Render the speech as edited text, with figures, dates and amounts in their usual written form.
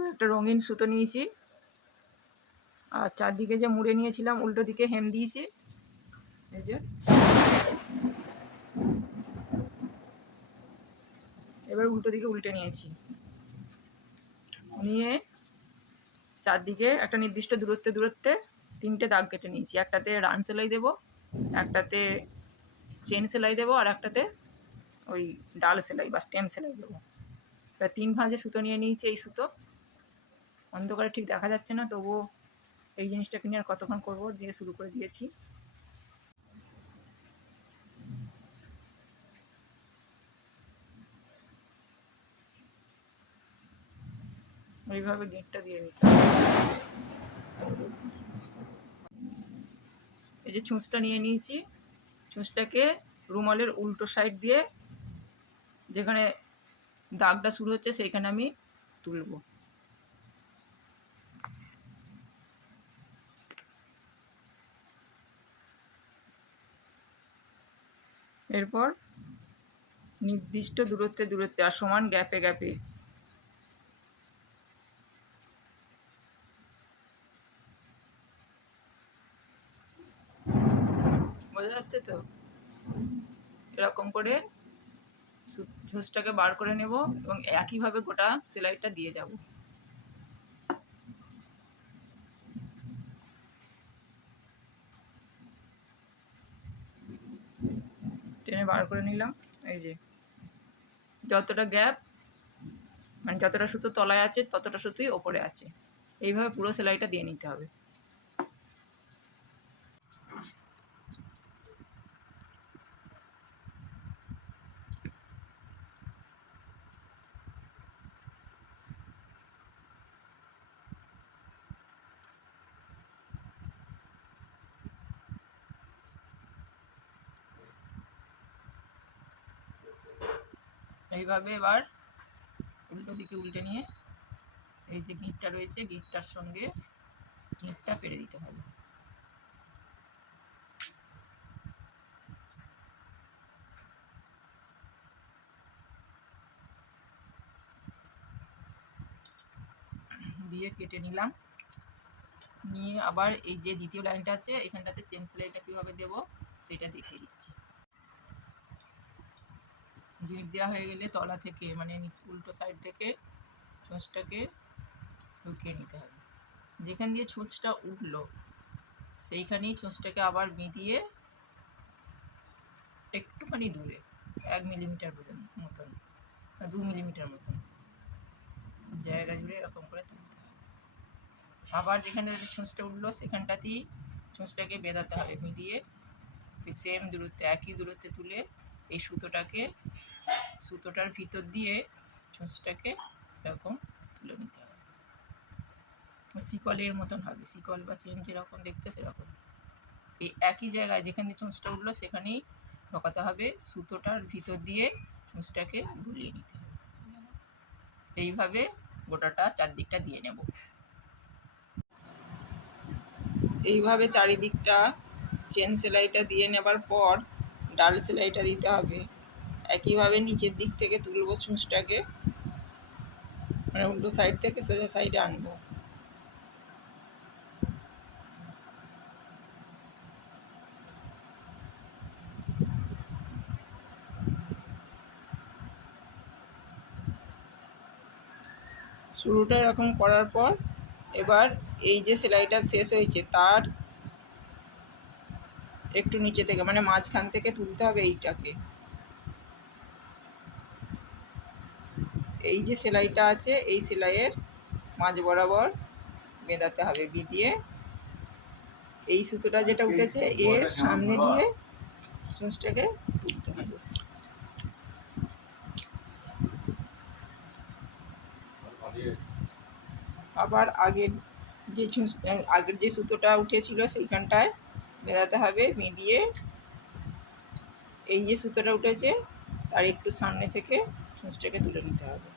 এবার একটা রঙিন সুতো নিয়েছি, আর চারদিকে যে মুড়ে নিয়েছিলাম উল্টো দিকে হেম দিয়েছি। এই যে এবার উল্টো দিকে উল্টে নিয়েছি, নিয়ে চারদিকে একটা নির্দিষ্ট দূরত্বে 3টে দাগ কেটে নিয়েছি। একটাতে রান সেলাই দেবো, একটাতে চেন সেলাই দেবো, আর একটাতে ওই ডাল সেলাই বা স্টেম সেলাই দেবো। এবার 3 ভাঁজে সুতো নিয়ে নিয়েছি। এই সুতো অন্ধকারে ঠিক দেখা যাচ্ছে না, তবুও এই জিনিসটাকে নিয়ে আর কতক্ষণ করবো, দিয়ে শুরু করে দিয়েছি। এইভাবে গেঁটটা দিয়ে নিতে হবে। এই যে ছুঁচটা নিয়ে নিয়েছি, ছুঁচটাকে রুমালের উল্টো সাইড দিয়ে যেখানে দাগটা শুরু হচ্ছে সেইখানে আমি তুলব। এরপর নির্দিষ্ট দূরত্বে আর সমান গ্যাপে বোঝা যাচ্ছে তো, এরকম করে ঝুঁচটাকে বার করে নেব এবং একইভাবে গোটা সেলাইটা দিয়ে যাব। টেনে বার করে নিলাম। এই যে যতটা গ্যাপ, মানে যতটা সুতো তলায় আছে ততটা সুতোই ওপরে আছে। এইভাবে পুরো সেলাইটা দিয়ে নিতে হবে। এইভাবে এবার উল্টো দিকে উল্টে নিয়ে এই যে গিঁটটা রয়েছে, গিঁটটার সঙ্গে গিঁটটা পেরে দিতে হবে। দিয়ে কেটে নিলাম। নিয়ে আবার এই যে দ্বিতীয় লাইনটা আছে এখানটাতে চেন সেলাইটা কীভাবে দেবো সেটা দেখিয়ে দিচ্ছি। গিঁট দেওয়া হয়ে গেলে তলা থেকে মানে নিচে উল্টো সাইড থেকে ছুঁচটাকে ঢুকিয়ে নিতে হবে। যেখান দিয়ে ছুঁচটা উঠলো সেইখানেই ছুঁচটাকে আবার বেঁধিয়ে একটুখানি দূরে 1 মিলিমিটার মতন বা 2 মিলিমিটার মতন জায়গা জুড়ে এরকম করে তুলতে হবে। আবার যেখানে ছুঁচটা উঠলো সেখানটাতেই ছুঁচটাকে বেঁধাতে হবে, বেঁধিয়ে সেম দূরত্বে একই দূরত্বে তুলে এই সুতোটার ভিতর দিয়ে ছুঁচটাকে এরকম তুলে নিতে হবে। শিকলের মতন হবে, শিকল বা চেন যেরকম দেখতে সেরকম। এই একই জায়গায় যেখানে ছুঁচটা উঠলো সেখানেই ঢোকাতে হবে, সুতোটার ভিতর দিয়ে ছুঁচটাকে ঘুরিয়ে নিতে হবে। এইভাবে গোটাটা চারদিকটা দিয়ে নেব। এইভাবে চারিদিকটা চেন সেলাইটা দিয়ে নেবার পর ডাল সেলাইটা দিতে হবে। একইভাবে নিচের দিক থেকে তুলবো ছুঁচটাকে, মানে উল্টো সাইড থেকে সোজা সাইডে আনবো। শুরুটা এরকম করার পর এবার এই যে সেলাইটা শেষ হয়েছে তার একটু নিচে থেকে মানে মাঝখান থেকে তুলতে হবে এইটাকে। এই যে সেলাইটা আছে এই সেলাইয়ের মাঝ বরাবর বেঁধাতে হবে, বেঁধিয়ে এই সুতোটা যেটা উঠেছে এর সামনে দিয়ে ছুঁচটাকে তুলতে হবে। আবার আগের যে সুতোটা উঠেছিল সেইখানটায় বেঁধাতে হবে, বেঁধিয়ে এই যে সুতোটা উঠেছে তার একটু সামনে থেকে ছুঁচটাকে তুলে নিতে হবে।